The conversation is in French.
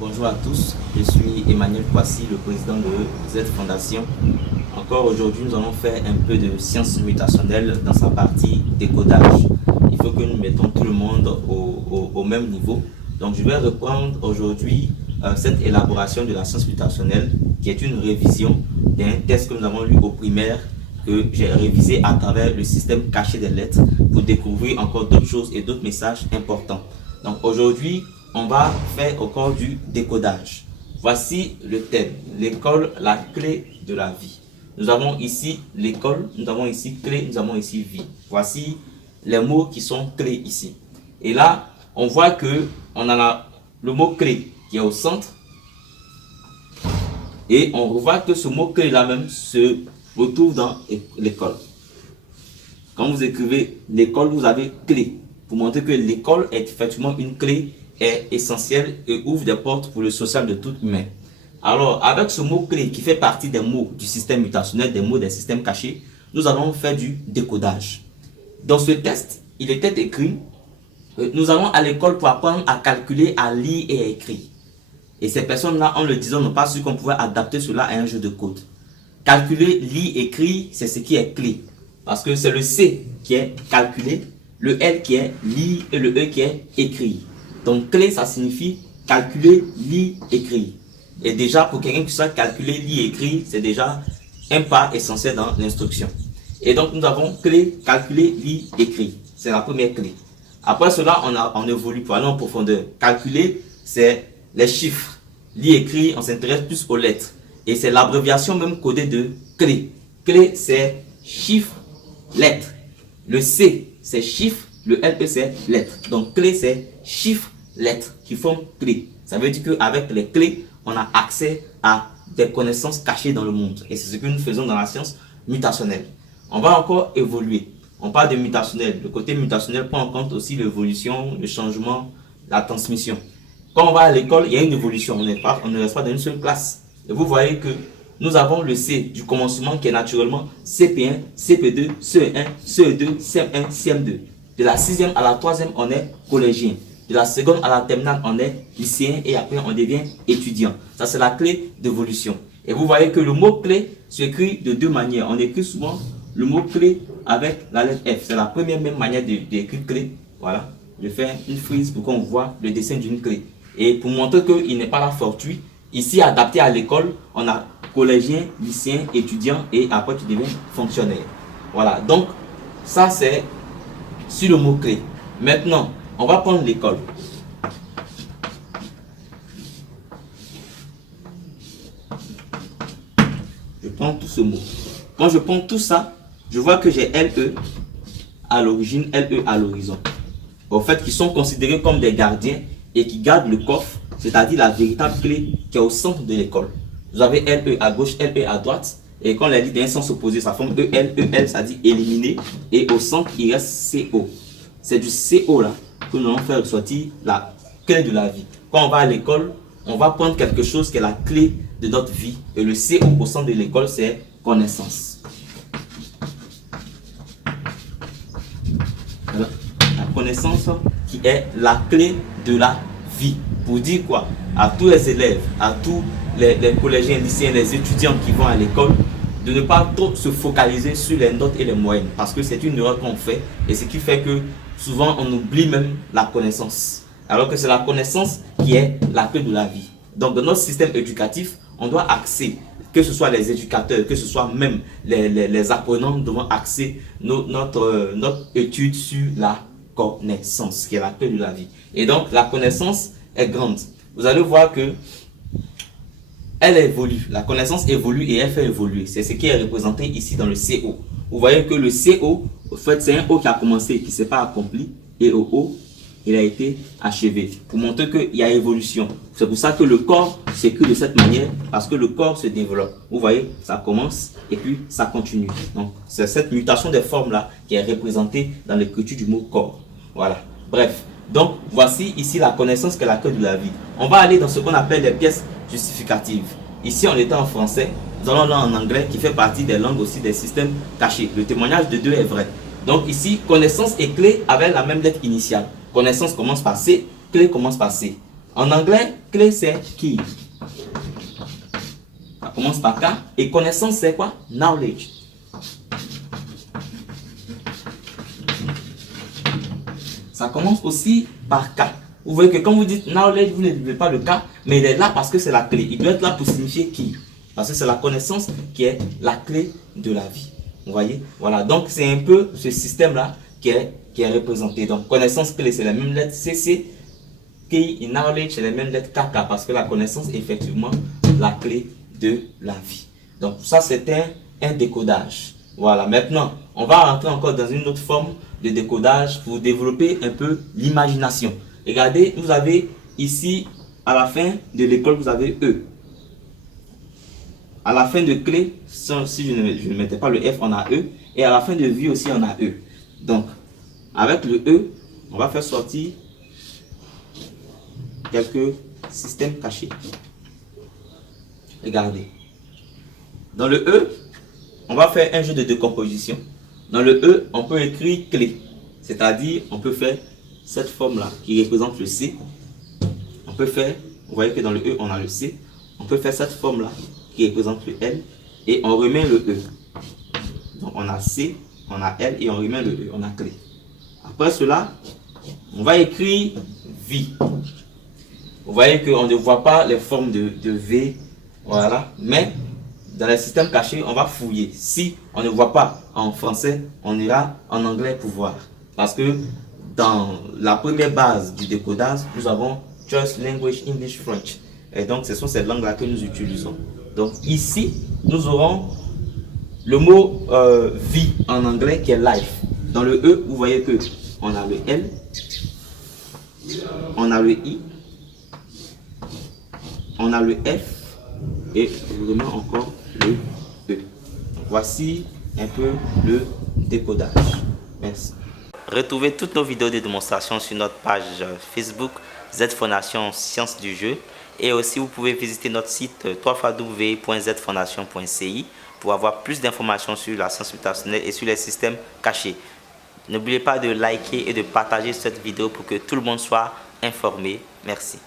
Bonjour à tous, je suis Emmanuel Kwasi, le président de Z Fondation. Encore aujourd'hui, nous allons faire un peu de sciences mutationnelles dans sa partie décodage. Il faut que nous mettons tout le monde au même niveau. Donc je vais reprendre aujourd'hui cette élaboration de la science mutationnelle qui est une révision d'un test que nous avons lu au primaire, que j'ai révisé à travers le système caché des lettres pour découvrir encore d'autres choses et d'autres messages importants. Donc aujourd'hui, on va faire encore du décodage. Voici le thème, l'école, la clé de la vie. Nous avons ici l'école, nous avons ici clé, nous avons ici vie. Voici les mots qui sont clés ici. Et là, on voit que on a le mot clé qui est au centre. Et on voit que ce mot clé là même se retrouve dans l'école. Quand vous écrivez l'école, vous avez clé. Pour montrer que l'école est effectivement une clé, est essentielle et ouvre des portes pour le social de tout humain. Alors, avec ce mot-clé qui fait partie des mots du système mutationnel, des mots des systèmes cachés, nous allons faire du décodage. Dans ce test, il était écrit nous allons à l'école pour apprendre à calculer, à lire et à écrire. Et ces personnes-là, en le disant, n'ont pas su qu'on pouvait adapter cela à un jeu de code. Calculer, lire, écrire, c'est ce qui est clé. Parce que c'est le C qui est calculer, le L qui est lire et le E qui est écrire. Donc clé, ça signifie calculer, lire, écrire. Et déjà, pour quelqu'un qui sait calculer, lire, écrire, c'est déjà un pas essentiel dans l'instruction. Et donc, nous avons clé, calculer, lire, écrire. C'est la première clé. Après cela, on évolue pour aller en profondeur. Calculer, c'est les chiffres. Lire, écrire, on s'intéresse plus aux lettres. Et c'est l'abréviation même codée de clé. Clé, c'est chiffre, lettre. Le C, c'est chiffre. Le LE, c'est lettre. Donc, clé, c'est chiffre, lettre qui forment clé. Ça veut dire qu'avec les clés, on a accès à des connaissances cachées dans le monde. Et c'est ce que nous faisons dans la science mutationnelle. On va encore évoluer. On parle de mutationnel. Le côté mutationnel prend en compte aussi l'évolution, le changement, la transmission. Quand on va à l'école, il y a une évolution. On ne reste pas dans une seule classe. Et vous voyez que nous avons le C du commencement qui est naturellement CP1, CP2, CE1, CE2, CM1, CM2. De la 6e à la 3e, on est collégien. De la seconde à la terminale, on est lycéen et après on devient étudiant. Ça, c'est la clé d'évolution. Et vous voyez que le mot clé s'écrit de deux manières. On écrit souvent le mot clé avec la lettre F. C'est la première même manière d'écrire clé. Voilà. Je fais une frise pour qu'on voit le dessin d'une clé. Et pour montrer qu'il n'est pas là fortuit, ici adapté à l'école, on a collégien, lycéen, étudiant et après tu deviens fonctionnaire. Voilà. Donc, ça c'est sur le mot clé. Maintenant, on va prendre l'école. Je prends tout ce mot. Quand je prends tout ça, je vois que j'ai LE à l'origine, LE à l'horizon. Au fait, qui sont considérés comme des gardiens et qui gardent le coffre, c'est-à-dire la véritable clé qui est au centre de l'école. Vous avez LE à gauche, LE à droite. Et quand on la lit dans un sens opposé, ça forme EL, EL, ça dit éliminer. Et au centre, il reste CO. C'est du CO là que nous allons faire ressortir la clé de la vie. Quand on va à l'école, on va prendre quelque chose qui est la clé de notre vie. Et le CO au centre de l'école, c'est connaissance. Voilà. La connaissance qui est la clé de la vie. Pour dire quoi? À tous les élèves, à tous les collégiens, lycéens, les étudiants qui vont à l'école, de ne pas trop se focaliser sur les notes et les moyennes. Parce que c'est une erreur qu'on fait. Et ce qui fait que souvent on oublie même la connaissance. Alors que c'est la connaissance qui est la clé de la vie. Donc dans notre système éducatif, on doit axer, que ce soit les éducateurs, que ce soit même les apprenants, nous devons axer notre étude sur la connaissance, qui est la clé de la vie. Et donc la connaissance est grande. Vous allez voir que elle évolue, la connaissance évolue et elle fait évoluer. C'est ce qui est représenté ici dans le CO. Vous voyez que le CO, en fait, c'est un O qui a commencé, qui ne s'est pas accompli, et au O, il a été achevé. Pour montrer qu'il y a évolution. C'est pour ça que le corps s'écrit de cette manière, parce que le corps se développe. Vous voyez, ça commence et puis ça continue. Donc, c'est cette mutation des formes-là qui est représentée dans l'écriture du mot corps. Voilà. Bref. Donc, voici ici la connaissance qui est la clé de la vie. On va aller dans ce qu'on appelle les pièces justificatives. Ici, on était en français. Nous allons là en anglais, qui fait partie des langues aussi des systèmes cachés. Le témoignage de deux est vrai. Donc ici, connaissance et clé avec la même lettre initiale. Connaissance commence par C, clé commence par C. En anglais, clé c'est key. Ça commence par K. Et connaissance c'est quoi? Knowledge. Ça commence aussi par K. Vous voyez que quand vous dites knowledge, vous ne dites pas le K, mais il est là parce que c'est la clé. Il doit être là pour signifier key. Parce que c'est la connaissance qui est la clé de la vie. Vous voyez? Voilà. Donc c'est un peu ce système-là qui est représenté. Donc connaissance clé, c'est la même lettre CC. Key et knowledge, c'est les mêmes lettres KK parce que la connaissance est effectivement la clé de la vie. Donc ça c'est un décodage. Voilà, maintenant on va rentrer encore dans une autre forme de décodage pour développer un peu l'imagination. Regardez, vous avez ici à la fin de l'école vous avez E. À la fin de clé, si je ne mettais pas le F, on a E. Et à la fin de vie aussi on a E. Donc avec le E, on va faire sortir quelques systèmes cachés. Regardez. Dans le E, on va faire un jeu de décomposition. Dans le E, on peut écrire clé. C'est-à-dire, on peut faire cette forme-là qui représente le C. On peut faire, vous voyez que dans le E, on a le C. On peut faire cette forme-là qui représente le L. Et on remet le E. Donc, on a C, on a L et on remet le E. On a clé. Après cela, on va écrire vie. Vous voyez qu'on ne voit pas les formes de V, voilà, mais dans le système caché, on va fouiller. Si on ne voit pas en français, on ira en anglais pour voir. Parce que dans la première base du décodage, nous avons Choice Language English French. Et donc, ce sont ces langues-là que nous utilisons. Donc ici, nous aurons le mot vie en anglais qui est life. Dans le E, vous voyez que on a le L, on a le I, on a le F et vraiment encore le E. Voici un peu le décodage. Merci. Retrouvez toutes nos vidéos de démonstration sur notre page Facebook Z Fondation Sciences du Jeu. Et aussi, vous pouvez visiter notre site www.zfondation.ci pour avoir plus d'informations sur la science multidimensionnelle et sur les systèmes cachés. N'oubliez pas de liker et de partager cette vidéo pour que tout le monde soit informé. Merci.